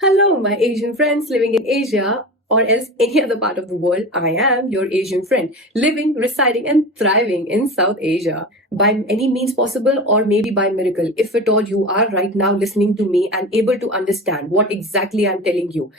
Hello, my Asian friends living in Asia or else any other part of the world. I am your Asian friend, living, residing, and thriving in South Asia. By any means possible, or maybe by miracle, if at all you are right now listening to me and able to understand what exactly I'm telling you,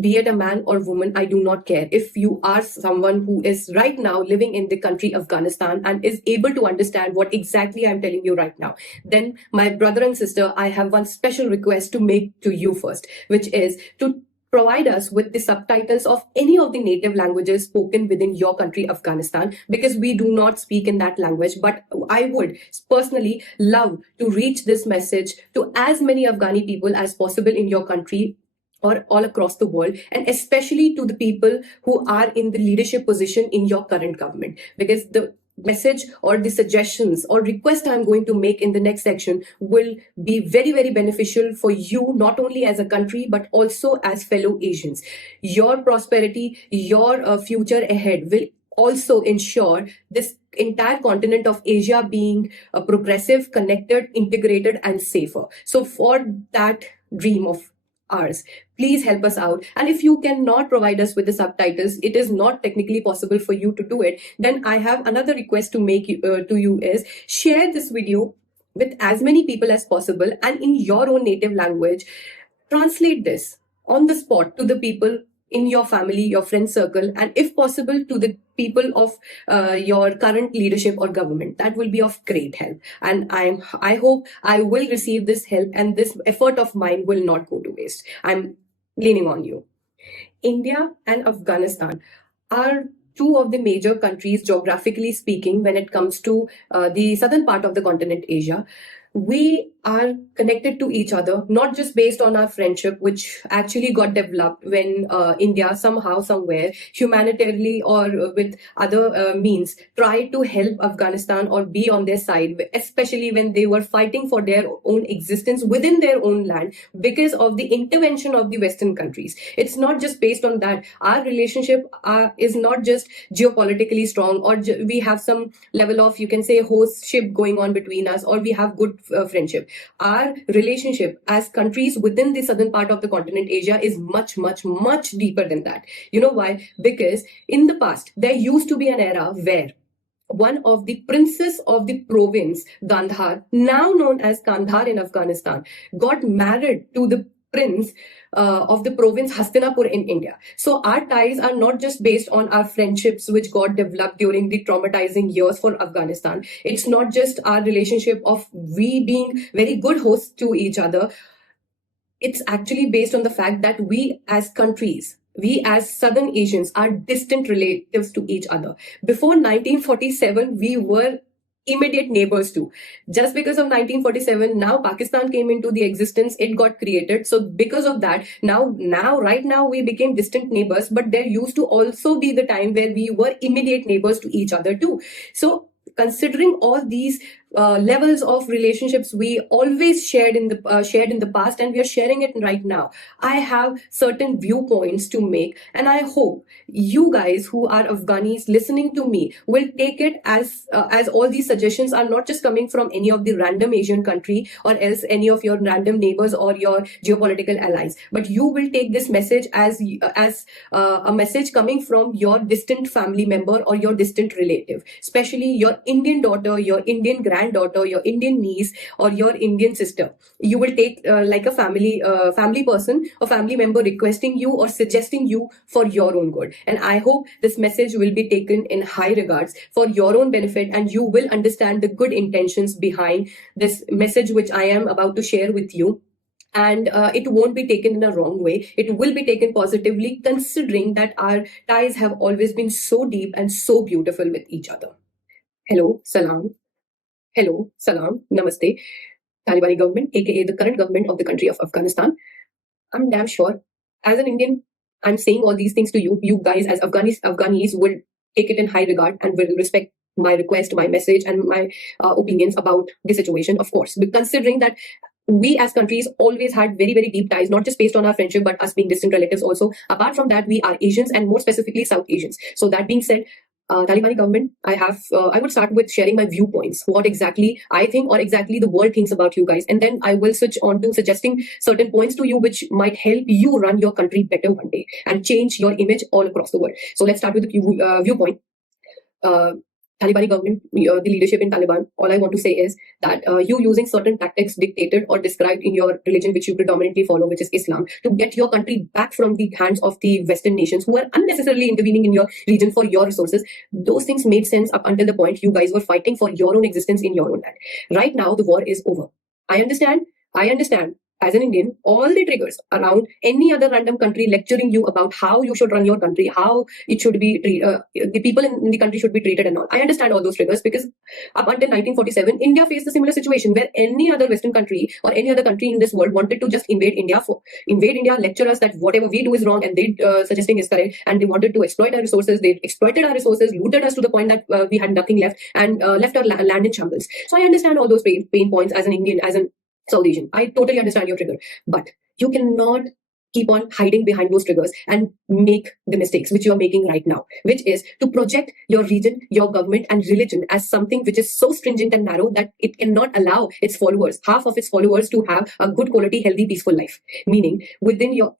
be it a man or woman, I do not care. If you are someone who is right now living in the country Afghanistan and is able to understand what exactly I'm telling you right now, then my brother and sister, I have one special request to make to you first, which is to provide us with the subtitles of any of the native languages spoken within your country, Afghanistan, because we do not speak in that language. But I would personally love to reach this message to as many Afghani people as possible in your country or all across the world, and especially to the people who are in the leadership position in your current government, because the message or the suggestions or request I'm going to make in the next section will be very, very beneficial for you, not only as a country, but also as fellow Asians. Your prosperity, your future ahead will also ensure this entire continent of Asia being progressive, connected, integrated, and safer. So for that dream of ours, please help us out. And if you cannot provide us with the subtitles, it is not technically possible for you to do it, then I have another request to make to you is share this video with as many people as possible, and in your own native language, translate this on the spot to the people in your family, your friend circle, and if possible to the people of your current leadership or government. That will be of great help, and I hope I will receive this help, and this effort of mine will not go to waste. I'm leaning on you. India and Afghanistan are two of the major countries, geographically speaking, when it comes to the southern part of the continent, Asia. We are connected to each other, not just based on our friendship, which actually got developed when India somehow, somewhere, humanitarianly or with other means, tried to help Afghanistan or be on their side, especially when they were fighting for their own existence within their own land because of the intervention of the Western countries. It's not just based on that. Our relationship is not just geopolitically strong, or we have some level of, you can say, hostship going on between us, or we have good friendship. Our relationship as countries within the southern part of the continent Asia is much, much, much deeper than that. You know why? Because in the past, there used to be an era where one of the princes of the province, Gandhar, now known as Kandahar in Afghanistan, got married to the prince of the province Hastinapur in India. So our ties are not just based on our friendships which got developed during the traumatizing years for Afghanistan. It's not just our relationship of we being very good hosts to each other. It's actually based on the fact that we as countries, we as Southern Asians are distant relatives to each other. Before 1947, we were immediate neighbors too. Just because of 1947, now Pakistan came into the existence, it got created. So because of that, right now we became distant neighbors, but there used to also be the time where we were immediate neighbors to each other too. So considering all these levels of relationships we always shared in the past, and we are sharing it right now, I have certain viewpoints to make, and I hope you guys who are Afghanis listening to me will take it as all these suggestions are not just coming from any of the random Asian country or else any of your random neighbors or your geopolitical allies, but you will take this message as a message coming from your distant family member or your distant relative, especially your Indian daughter, your Indian granddaughter, your Indian niece, or your Indian sister. You will take like a family person or family member requesting you or suggesting you for your own good. And I hope this message will be taken in high regards for your own benefit, and you will understand the good intentions behind this message which I am about to share with you. And it won't be taken in a wrong way. It will be taken positively, considering that our ties have always been so deep and so beautiful with each other. Hello, salam. Hello, salam, namaste. Taliban government, aka the current government of the country of Afghanistan. I'm damn sure, as an Indian, I'm saying all these things to you. You guys, as Afghanis, will take it in high regard and will respect my request, my message, and my opinions about the situation, of course. But considering that we as countries always had very, very deep ties, not just based on our friendship, but us being distant relatives also. Apart from that, we are Asians, and more specifically South Asians. So that being said, Taliban government, I would start with sharing my viewpoints, what exactly I think or exactly the world thinks about you guys. And then I will switch on to suggesting certain points to you which might help you run your country better one day and change your image all across the world. So let's start with the viewpoint. Taliban government, the leadership in Taliban, all I want to say is that you using certain tactics dictated or described in your religion, which you predominantly follow, which is Islam, to get your country back from the hands of the Western nations who are unnecessarily intervening in your region for your resources. Those things made sense up until the point you guys were fighting for your own existence in your own land. Right now, the war is over. I understand. As an Indian, all the triggers around any other random country lecturing you about how you should run your country, how it should be, the people in the country should be treated and all. I understand all those triggers because up until 1947, India faced a similar situation where any other Western country or any other country in this world wanted to just invade India, lecture us that whatever we do is wrong and they suggesting is correct, and they wanted to exploit our resources. They exploited our resources, looted us to the point that we had nothing left and left our land in shambles. So I understand all those pain points as an Indian, as an South Asian. I totally understand your trigger, but you cannot keep on hiding behind those triggers and make the mistakes which you are making right now, which is to project your region, your government and religion as something which is so stringent and narrow that it cannot allow its followers, half of its followers, to have a good quality, healthy, peaceful life. Meaning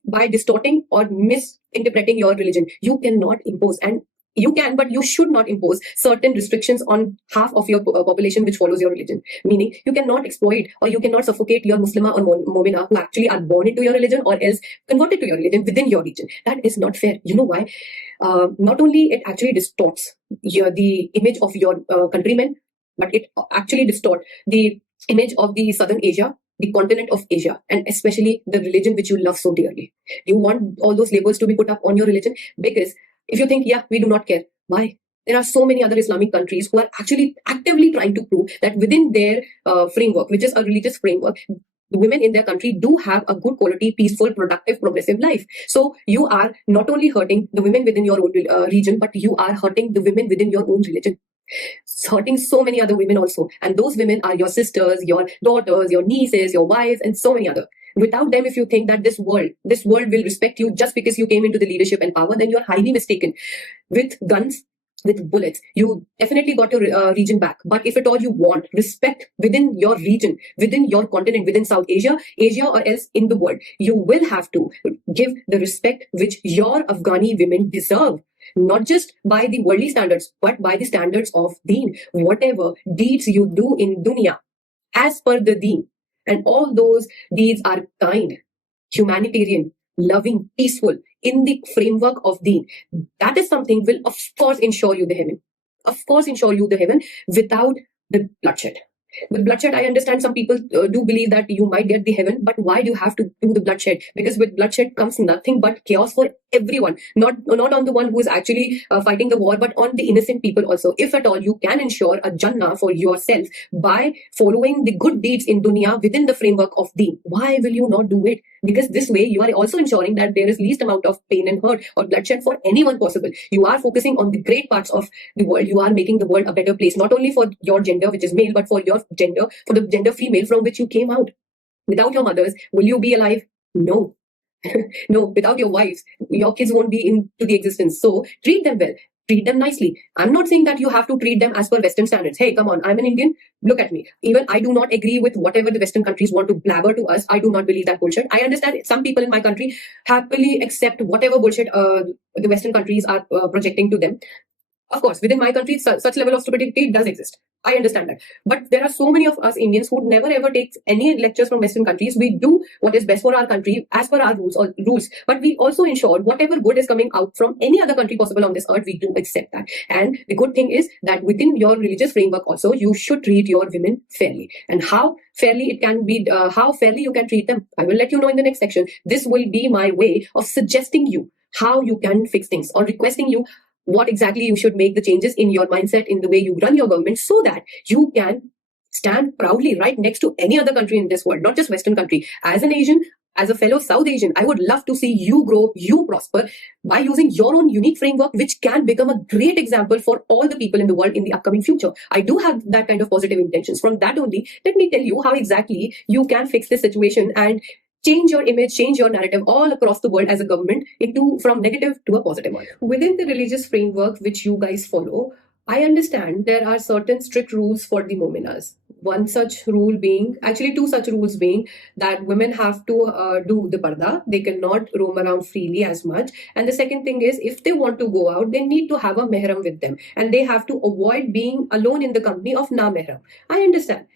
by distorting or misinterpreting your religion, you cannot impose, and you can, but you should not impose certain restrictions on half of your population which follows your religion. Meaning, you cannot exploit or you cannot suffocate your Muslima or Momina who actually are born into your religion or else converted to your religion within your region. That is not fair. You know why? Not only it actually distorts the image of your countrymen, but it actually distorts the image of the Southern Asia, the continent of Asia, and especially the religion which you love so dearly. You want all those labels to be put up on your religion because if you think, yeah, we do not care, why? There are so many other Islamic countries who are actually actively trying to prove that within their framework, which is a religious framework, the women in their country do have a good quality, peaceful, productive, progressive life. So you are not only hurting the women within your own region, but you are hurting the women within your own religion. It's hurting so many other women also. And those women are your sisters, your daughters, your nieces, your wives, and so many other. Without them, if you think that this world will respect you just because you came into the leadership and power, then you're highly mistaken. With guns, with bullets, you definitely got your region back. But if at all you want respect within your region, within your continent, within South Asia, or else in the world, you will have to give the respect which your Afghani women deserve. Not just by the worldly standards, but by the standards of Deen. Whatever deeds you do in dunya, as per the Deen, and all those deeds are kind, humanitarian, loving, peaceful, in the framework of Deen. That is something will of course ensure you the heaven. Of course ensure you the heaven without the bloodshed. With bloodshed, I understand some people do believe that you might get the heaven, but why do you have to do the bloodshed? Because with bloodshed comes nothing but chaos for everyone. Not on the one who is actually fighting the war, but on the innocent people also. If at all you can ensure a Jannah for yourself by following the good deeds in dunya within the framework of Deen, why will you not do it? Because this way you are also ensuring that there is least amount of pain and hurt or bloodshed for anyone possible. You are focusing on the great parts of the world. You are making the world a better place, not only for your gender, which is male, but for your gender, for the gender female from which you came out. Without your mothers, will you be alive? No. No, without your wives, your kids won't be into the existence. So treat them well. Treat them nicely. I'm not saying that you have to treat them as per Western standards. Hey, come on, I'm an Indian. Look at me. Even I do not agree with whatever the Western countries want to blabber to us. I do not believe that bullshit. I understand some people in my country happily accept whatever bullshit the Western countries are projecting to them. Of course, within my country, such level of stupidity does exist. I understand that. But there are so many of us Indians who never ever take any lectures from Western countries. We do what is best for our country as per our rules. But we also ensure whatever good is coming out from any other country possible on this earth, we do accept that. And the good thing is that within your religious framework also, you should treat your women fairly. And how fairly it can be, how fairly you can treat them, I will let you know in the next section. This will be my way of suggesting you how you can fix things, or requesting you what exactly you should make the changes in your mindset, in the way you run your government, so that you can stand proudly right next to any other country in this world, not just Western country. As an Asian, as a fellow South Asian, I would love to see you grow, you prosper by using your own unique framework, which can become a great example for all the people in the world in the upcoming future. I do have that kind of positive intentions. From that only, let me tell you how exactly you can fix this situation and change your image, change your narrative all across the world as a government into from negative to a positive one. Within the religious framework which you guys follow, I understand there are certain strict rules for the Mominas. One such rule being, actually two such rules being, that women have to do the parda. They cannot roam around freely as much. And the second thing is, if they want to go out, they need to have a mehram with them. And they have to avoid being alone in the company of na mehram. I understand.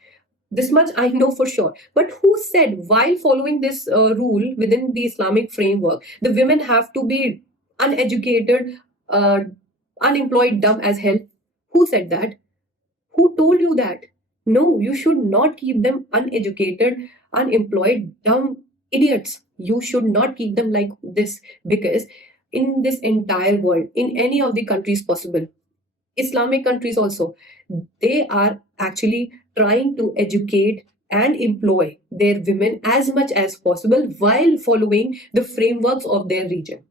This much I know for sure. But who said while following this rule within the Islamic framework, the women have to be uneducated, unemployed, dumb as hell? Who said that? Who told you that? No, you should not keep them uneducated, unemployed, dumb idiots. You should not keep them like this, because in this entire world, in any of the countries possible, Islamic countries also, they are actually trying to educate and employ their women as much as possible while following the frameworks of their region,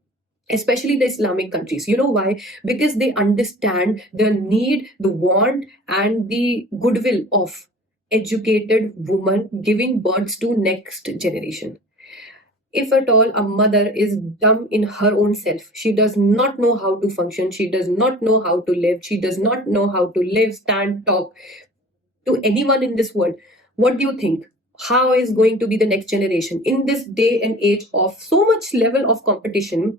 especially the Islamic countries. You know why? Because they understand the need, the want, and the goodwill of educated women giving birth to next generation. If at all a mother is dumb in her own self, she does not know how to function, she does not know how to live, she does not know how to live, stand, talk to anyone in this world, what do you think? How is going to be the next generation in this day and age of so much level of competition?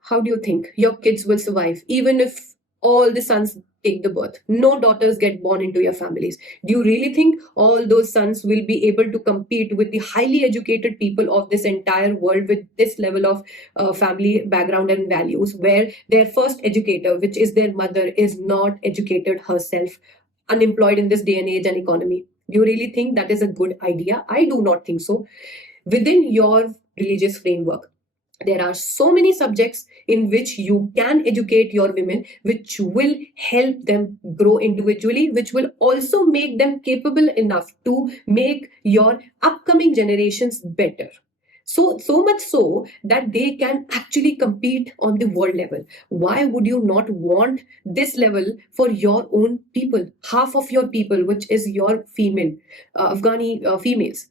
How do you think your kids will survive, even if all the sons take the birth? No daughters get born into your families. Do you really think all those sons will be able to compete with the highly educated people of this entire world with this level of family background and values, where their first educator, which is their mother, is not educated herself, unemployed in this day and age and economy? Do you really think that is a good idea? I do not think so. Within your religious framework, there are so many subjects in which you can educate your women, which will help them grow individually, which will also make them capable enough to make your upcoming generations better. So much so that they can actually compete on the world level. Why would you not want this level for your own people? Half of your people, which is your female, Afghani females,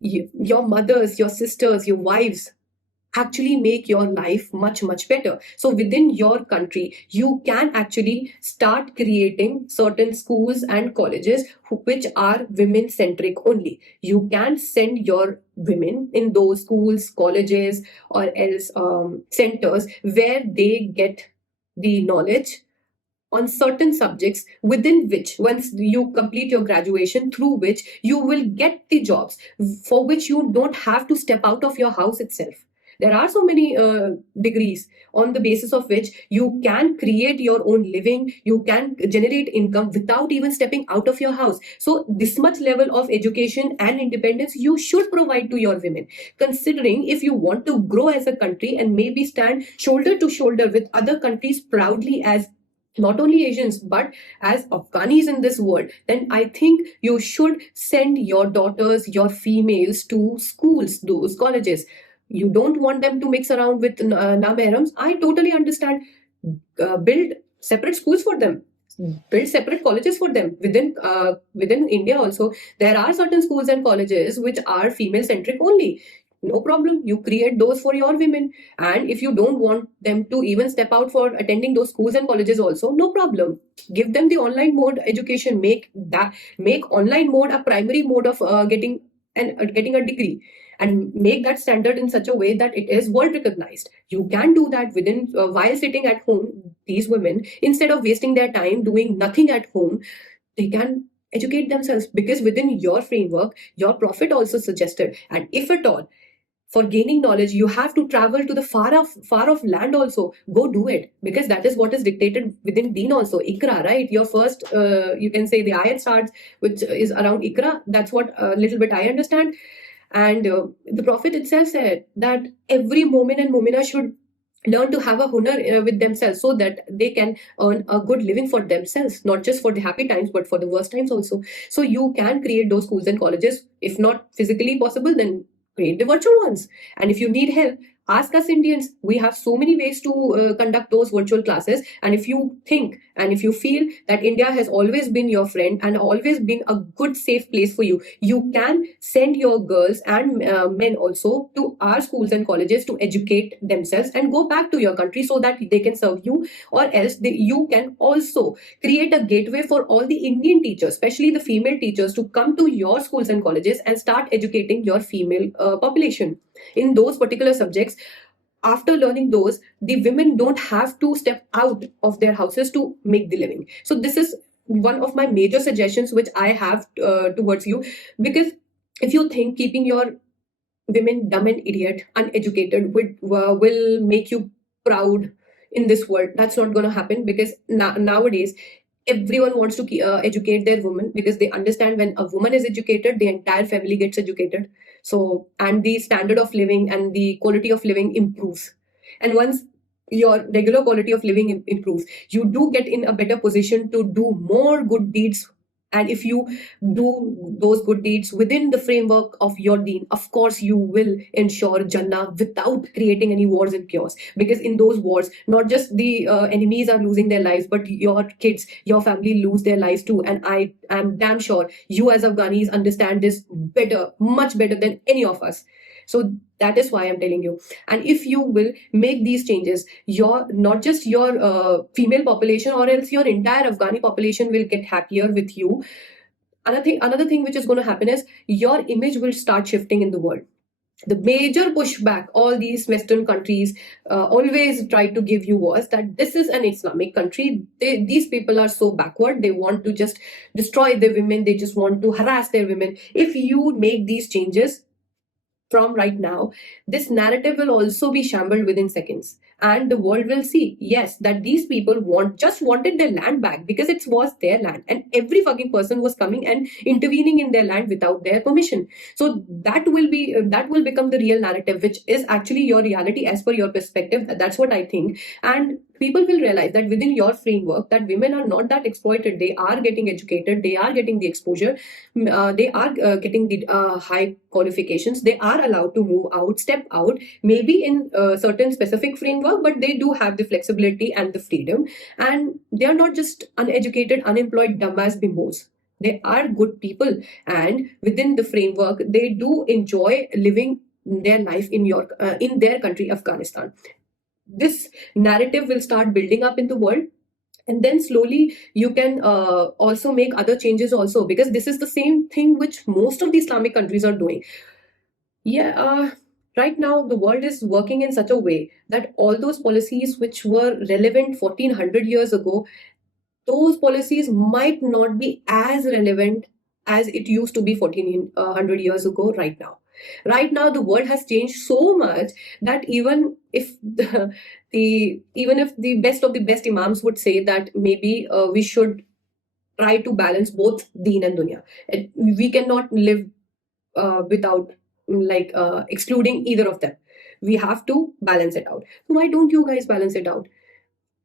your mothers, your sisters, your wives, actually make your life much much better. So within your country, you can actually start creating certain schools and colleges which are women centric only. You can send your women in those schools, colleges, or else centers where they get the knowledge on certain subjects, within which once you complete your graduation, through which you will get the jobs for which you don't have to step out of your house itself. There are so many degrees on the basis of which you can create your own living, you can generate income without even stepping out of your house. So this much level of education and independence you should provide to your women, considering if you want to grow as a country and maybe stand shoulder to shoulder with other countries proudly as not only Asians but as Afghanis in this world, then I think you should send your daughters, your females, to schools, those colleges. You don't want them to mix around with namehrams. I totally understand. Build separate schools for them, build separate colleges for them. Within India also, there are certain schools and colleges which are female centric only. No problem, you create those for your women. And if you don't want them to even step out for attending those schools and colleges also, no problem, give them the online mode education. Make online mode a primary mode of getting a degree, and make that standard in such a way that it is world recognized. You can do that within while sitting at home. These women, instead of wasting their time doing nothing at home, they can educate themselves, because within your framework, your prophet also suggested, and if at all for gaining knowledge you have to travel to the far off land also, go do it, because that is what is dictated within deen also. Ikra, right? Your first you can say the ayat starts, which is around ikra. That's what a little bit I understand. And the prophet itself said that every mu'min and mu'mina should learn to have a hunar with themselves, so that they can earn a good living for themselves, not just for the happy times but for the worst times also. So you can create those schools and colleges. If not physically possible, then create the virtual ones. And if you need help, Ask us Indians. We have so many ways to conduct those virtual classes. And if you think and if you feel that India has always been your friend and always been a good, safe place for you, you can send your girls and men also to our schools and colleges to educate themselves and go back to your country so that they can serve you. Or else you can also create a gateway for all the Indian teachers, especially the female teachers, to come to your schools and colleges and start educating your female population in those particular subjects. After learning those, the women don't have to step out of their houses to make the living. So this is one of my major suggestions which I have towards you. Because if you think keeping your women dumb and idiot, uneducated, will make you proud in this world, that's not going to happen. Because nowadays everyone wants to educate their woman, because they understand when a woman is educated, the entire family gets educated. So, and the standard of living and the quality of living improves. And once your regular quality of living improves, you do get in a better position to do more good deeds. And if you do those good deeds within the framework of your deen, of course you will ensure Jannah without creating any wars and chaos. Because in those wars, not just the enemies are losing their lives, but your kids, your family lose their lives too. And I am damn sure you as Afghanis understand this better, much better than any of us. So that is why I'm telling you. And if you will make these changes, your not just your female population, or else your entire Afghani population will get happier with you. Another thing which is going to happen is your image will start shifting in the world. The major pushback all these Western countries always try to give you was that this is an Islamic country. These people are so backward. They want to just destroy their women. They just want to harass their women. If you make these changes from right now, this narrative will also be shambled within seconds. And the world will see, yes, that these people just wanted their land back because it was their land. And every fucking person was coming and intervening in their land without their permission. So that will become the real narrative, which is actually your reality as per your perspective. That's what I think. And people will realize that within your framework, that women are not that exploited. They are getting educated. They are getting the exposure. They are getting the high qualifications. They are allowed to move out, step out, maybe in certain specific framework, but they do have the flexibility and the freedom. And they are not just uneducated, unemployed, dumbass bimbos. They are good people, and within the framework, they do enjoy living their life in their country, Afghanistan. This narrative will start building up in the world, and then slowly you can also make other changes also, because this is the same thing which most of the Islamic countries are doing. Right now the world is working in such a way that all those policies which were relevant 1400 years ago, those policies might not be as relevant as it used to be 1400 years ago. Right now the world has changed so much that even if even if the best of the best imams would say that maybe we should try to balance both deen and dunya. We cannot live without excluding either of them. We have to balance it out. So why don't you guys balance it out?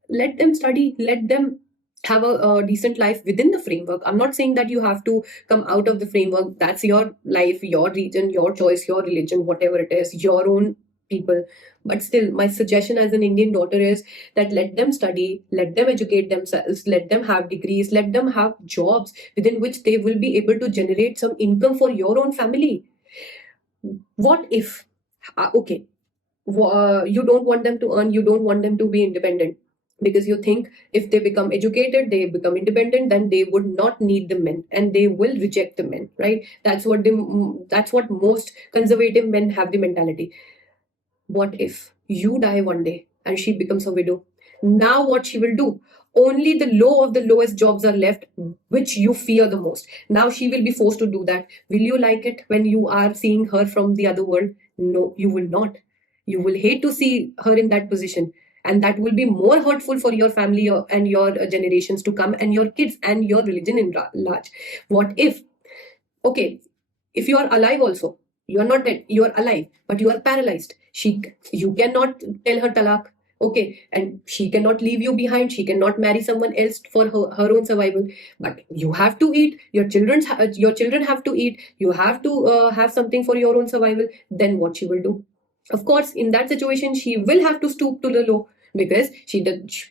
Let them study, let them have a decent life within the framework. I'm not saying that you have to come out of the framework. That's your life, your region, your choice, your religion, whatever it is, your own people. But still, my suggestion as an Indian daughter is that let them study, let them educate themselves, let them have degrees, let them have jobs within which they will be able to generate some income for your own family. What if, okay, you don't want them to earn, you don't want them to be independent, because you think if they become educated, they become independent, then they would not need the men and they will reject the men, right? That's what most conservative men have the mentality. What if you die one day and she becomes a widow? Now what she will do? Only the low of the lowest jobs are left, which you fear the most. Now she will be forced to do that. Will you like it when you are seeing her from the other world? No, you will not. You will hate to see her in that position. And that will be more hurtful for your family and your generations to come, and your kids and your religion in large. What if, okay, if you are alive also, you are not dead, you are alive, but you are paralyzed. You cannot tell her talak, okay, and she cannot leave you behind. She cannot marry someone else for her own survival. But you have to eat. Your children have to eat. You have to have something for your own survival. Then what she will do? Of course, in that situation, she will have to stoop to the low, because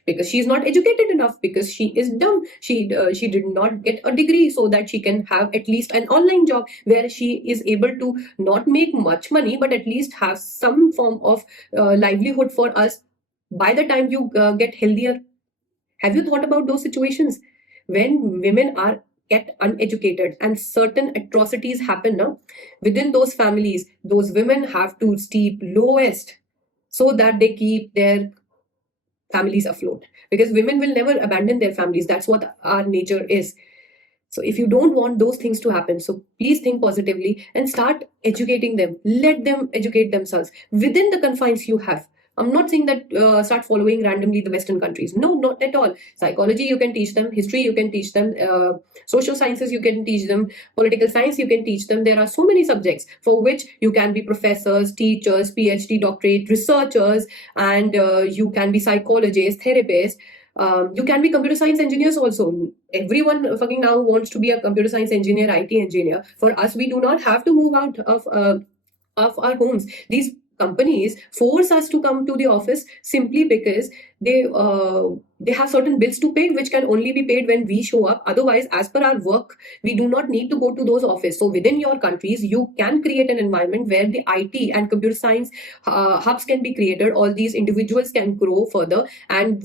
because she's not educated enough, because she is dumb. She did not get a degree so that she can have at least an online job where she is able to not make much money, but at least have some form of livelihood for us by the time you get healthier. Have you thought about those situations when women are get uneducated and certain atrocities happen now within those families? Those women have to steep lowest so that they keep their families afloat, because women will never abandon their families. That's what our nature is. So if you don't want those things to happen, so please think positively and start educating them. Let them educate themselves within the confines you have. I'm not saying that start following randomly the Western countries. No, not at all. Psychology you can teach them, history you can teach them, social sciences you can teach them, political science you can teach them. There are so many subjects for which you can be professors, teachers, PhD, doctorate, researchers, and you can be psychologists, therapists. You can be computer science engineers also. Everyone fucking now wants to be a computer science engineer, IT engineer. For us, we do not have to move out of our homes. These companies force us to come to the office simply because they have certain bills to pay, which can only be paid when we show up. Otherwise, as per our work, we do not need to go to those offices. So within your countries, you can create an environment where the IT and computer science hubs can be created. All these individuals can grow further, and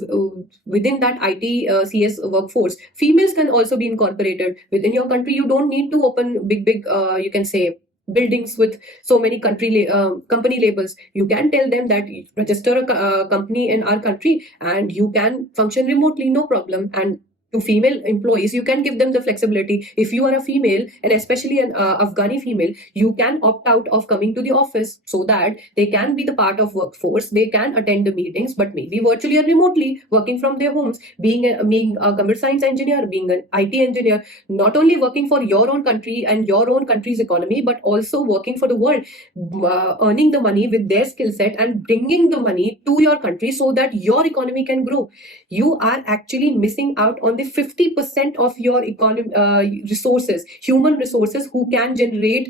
within that IT CS workforce, females can also be incorporated within your country. You don't need to open big you can say buildings with so many company labels. You can tell them that register a company in our country and you can function remotely, no problem. And to female employees, you can give them the flexibility. If you are a female, and especially an Afghani female, you can opt out of coming to the office so that they can be the part of workforce. They can attend the meetings, but maybe virtually or remotely, working from their homes, being a computer science engineer, being an IT engineer, not only working for your own country and your own country's economy, but also working for the world, earning the money with their skill set and bringing the money to your country so that your economy can grow. You are actually missing out on the 50% of your economy resources, human resources, who can generate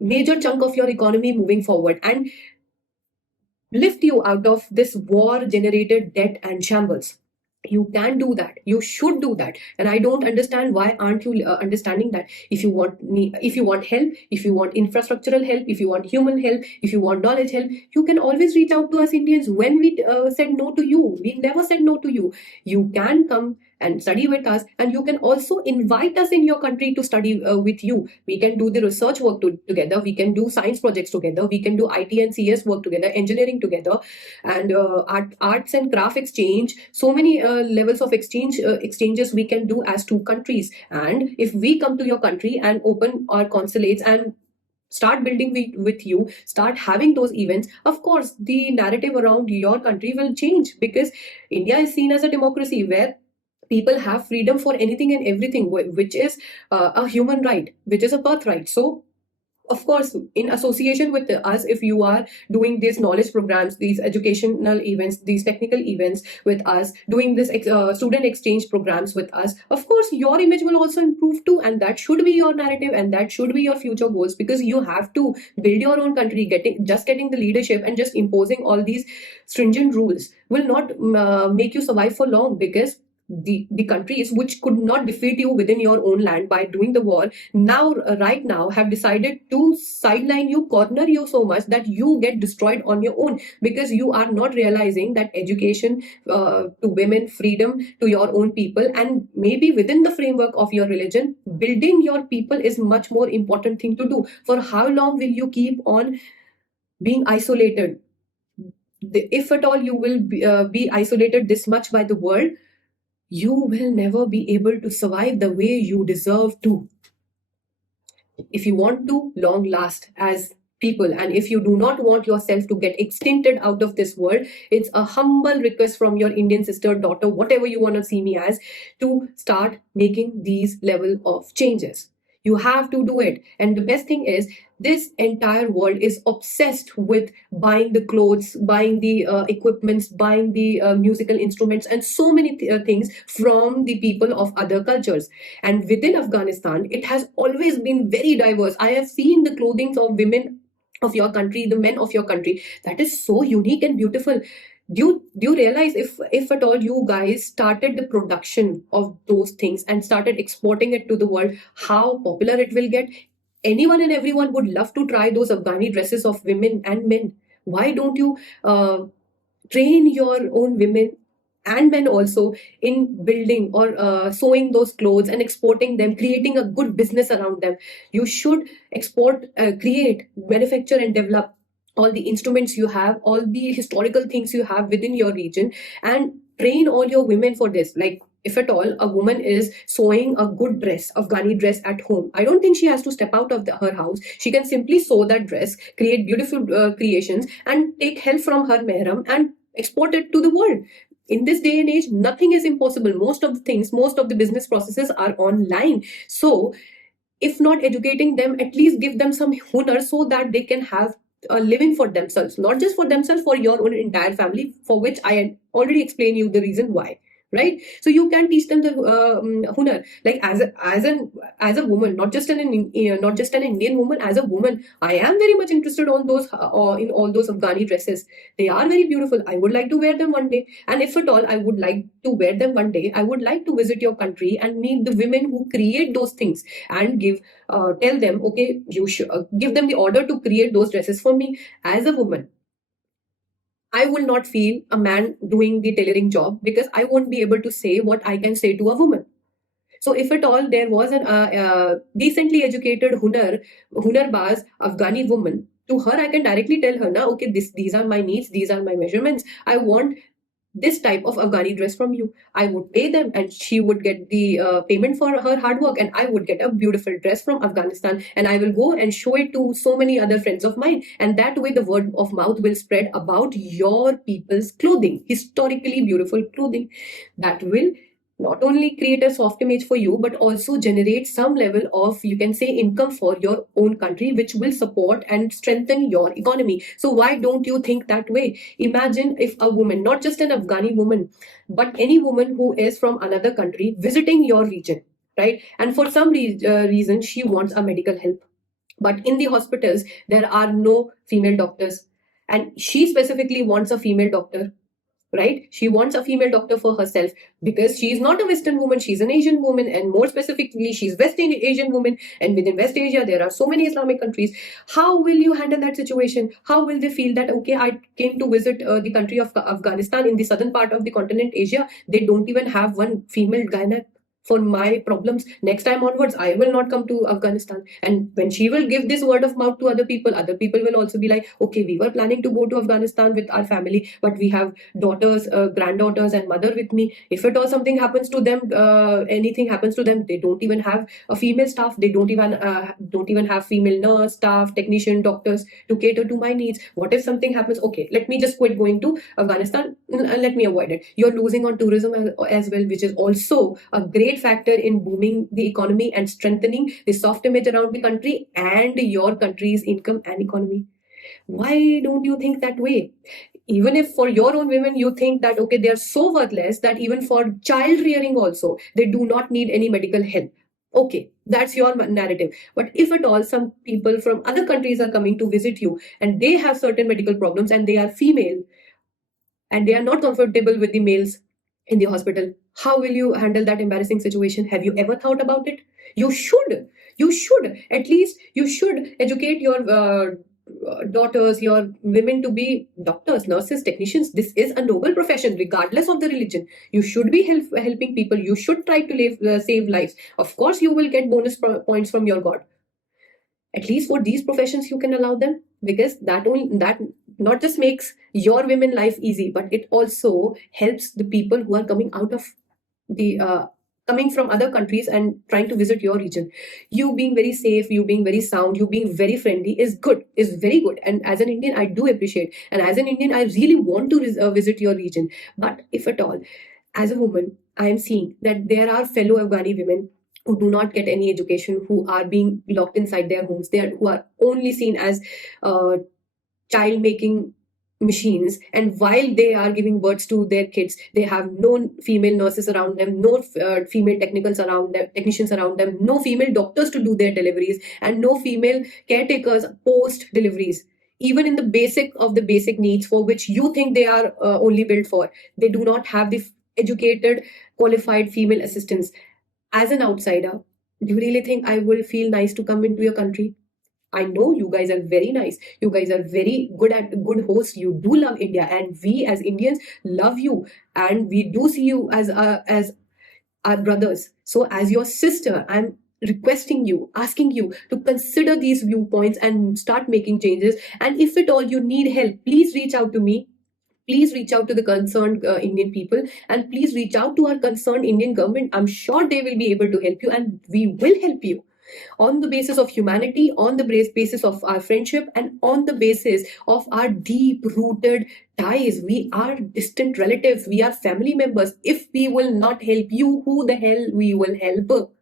major chunk of your economy moving forward and lift you out of this war generated debt and shambles. You can do that, you should do that, and I don't understand why aren't you understanding that. If you want if you want help, if you want infrastructural help, if you want human help, if you want knowledge help, you can always reach out to us Indians. When we said no to you, we never said no to you. You can come and study with us, and you can also invite us in your country to study with you. We can do the research work together, we can do science projects together, we can do IT and CS work together, engineering together, and arts and craft exchange. So many levels of exchanges we can do as two countries. And if we come to your country and open our consulates and start building with you, start having those events, of course the narrative around your country will change, because India is seen as a democracy where people have freedom for anything and everything, which is a human right, which is a birthright. So of course, in association with us, if you are doing these knowledge programs, these educational events, these technical events with us, doing this student exchange programs with us, of course your image will also improve too, and that should be your narrative and that should be your future goals, because you have to build your own country. Getting the leadership and just imposing all these stringent rules will not make you survive for long, because the countries which could not defeat you within your own land by doing the war now right now have decided to sideline you, corner you so much that you get destroyed on your own, because you are not realizing that education to women, freedom to your own people, and maybe within the framework of your religion, building your people is much more important thing to do. For how long will you keep on being isolated? If at all you will be isolated this much by the world, you will never be able to survive the way you deserve to. If you want to long last as people, and if you do not want yourself to get extincted out of this world, it's a humble request from your Indian sister, daughter, whatever you want to see me as, to start making these level of changes. You have to do it. And the best thing is, this entire world is obsessed with buying the clothes, buying the equipments, buying the musical instruments, and so many things from the people of other cultures. And within Afghanistan, it has always been very diverse. I have seen the clothing of women of your country, the men of your country. That is so unique and beautiful. Do you realize, if at all you guys started the production of those things and started exporting it to the world, how popular it will get? Anyone and everyone would love to try those Afghani dresses of women and men. Why don't you train your own women and men also in building or sewing those clothes and exporting them, creating a good business around them? You should export, create, manufacture, and develop all the instruments you have, all the historical things you have within your region, and train all your women for this. Like, if at all a woman is sewing a good dress, Afghani dress at home, I don't think she has to step out of her house. She can simply sew that dress, create beautiful creations, and take help from her mehram and export it to the world. In this day and age, nothing is impossible. Most of the things, most of the business processes are online. So if not educating them, at least give them some hunar so that they can have a living for themselves, not just for themselves, for your own entire family, for which I already explained you the reason why. Right? So you can teach them the hunar, like as a woman, not just not just an Indian woman. As a woman, I am very much interested on those in all those Afghani dresses. They are very beautiful. I would like to wear them one day, and if at all I would like to wear them one day, I would like to visit your country and meet the women who create those things, and tell them, okay, you should give them the order to create those dresses for me. As a woman, I will not feel a man doing the tailoring job, because I won't be able to say what I can say to a woman. So if at all there was an decently educated hunarbaz Afghani woman, to her I can directly tell her, now, okay, these are my needs, these are my measurements. I want this type of Afghani dress from you. I would pay them, and she would get the payment for her hard work, and I would get a beautiful dress from Afghanistan, and I will go and show it to so many other friends of mine. And that way, the word of mouth will spread about your people's clothing, historically beautiful clothing. That will not only create a soft image for you, but also generate some level of, you can say, income for your own country, which will support and strengthen your economy. So why don't you think that way? Imagine if a woman, not just an Afghani woman, but any woman who is from another country visiting your region, right? And for some reason, she wants a medical help. But in the hospitals, there are no female doctors. And she specifically wants a female doctor, right? She wants a female doctor for herself, because she is not a Western woman, she's an Asian woman, and more specifically, she's West Asian woman. And within West Asia, there are so many Islamic countries. How will you handle that situation? How will they feel that, okay, I came to visit the country of Afghanistan in the southern part of the continent Asia? They don't even have one female gynec for my problems. Next time onwards, I will not come to Afghanistan. And when she will give this word of mouth to other people will also be like, okay, we were planning to go to Afghanistan with our family, but we have daughters, granddaughters, and mother with me. If at all something happens to them, anything happens to them, they don't even have a female staff. They don't even have female nurse, staff, technician, doctors to cater to my needs. What if something happens? Okay, let me just quit going to Afghanistan and let me avoid it. You're losing on tourism as well, which is also a great factor in booming the economy and strengthening the soft image around the country and your country's income and economy. Why don't you think that way? Even if for your own women you think that, okay, they are so worthless that even for child rearing also they do not need any medical help. Okay, that's your narrative. But if at all some people from other countries are coming to visit you and they have certain medical problems and they are female and they are not comfortable with the males in the hospital, how will you handle that embarrassing situation? Have you ever thought about it? You should at least, you should educate your daughters, your women, to be doctors, nurses, technicians. This is a noble profession regardless of the religion. You should be helping people. You should try to save lives. Of course you will get bonus points from your god. At least for these professions you can allow them, because that not just makes your women life easy, but it also helps the people who are coming out of the coming from other countries and trying to visit your region. You being very safe, you being very sound, you being very friendly is good, is very good. And as an Indian, I do appreciate, and as an Indian, I really want to visit your region. But if at all, as a woman, I am seeing that there are fellow Afghani women who do not get any education, who are being locked inside their homes, who are only seen as child making machines. And while they are giving births to their kids, they have no female nurses around them, no female technicians around them, no female doctors to do their deliveries, and no female caretakers post deliveries. even in the basic of the basic needs for which you think they are only built for. They do not have the educated, qualified female assistants. As an outsider, do you really think I will feel nice to come into your country? I know you guys are very nice. You guys are very good hosts. You do love India, and we as Indians love you, and we do see you as our brothers. So, as your sister, I'm requesting you, asking you to consider these viewpoints and start making changes. And if at all you need help, please reach out to me. Please reach out to the concerned Indian people, and please reach out to our concerned Indian government. I'm sure they will be able to help you, and we will help you on the basis of humanity, on the basis of our friendship, and on the basis of our deep rooted ties. We are distant relatives, we are family members. If we will not help you, who the hell we will help?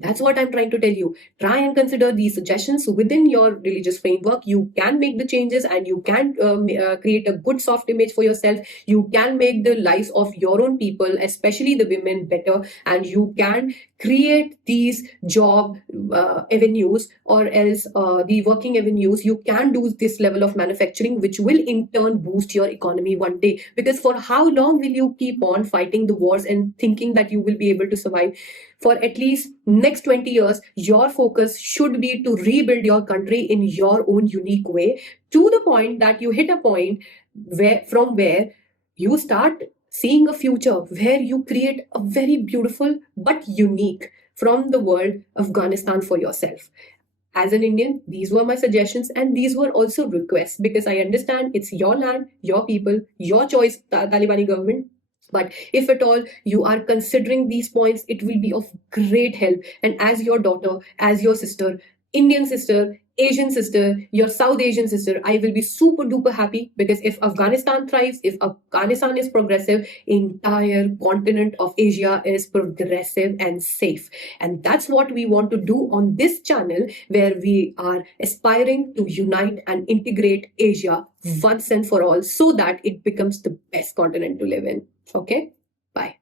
That's what I'm trying to tell you. Try and consider these suggestions within your religious framework. You can make the changes, and you can create a good soft image for yourself. You can make the lives of your own people, especially the women, better, and you can create these job avenues, or else the working avenues. You can do this level of manufacturing, which will in turn boost your economy one day. Because for how long will you keep on fighting the wars and thinking that you will be able to survive? For at least next 20 years, your focus should be to rebuild your country in your own unique way, to the point that you hit a point where you start seeing a future where you create a very beautiful but unique from the world Afghanistan for yourself. As an Indian, these were my suggestions, and these were also requests, because I understand it's your land, your people, your choice, Talibani government. But if at all you are considering these points, it will be of great help. And as your daughter, as your sister, Indian sister, Asian sister, your South Asian sister, I will be super duper happy, because if Afghanistan thrives, if Afghanistan is progressive, entire continent of Asia is progressive and safe. And that's what we want to do on this channel, where we are aspiring to unite and integrate Asia once and for all, so that it becomes the best continent to live in. Okay? Bye.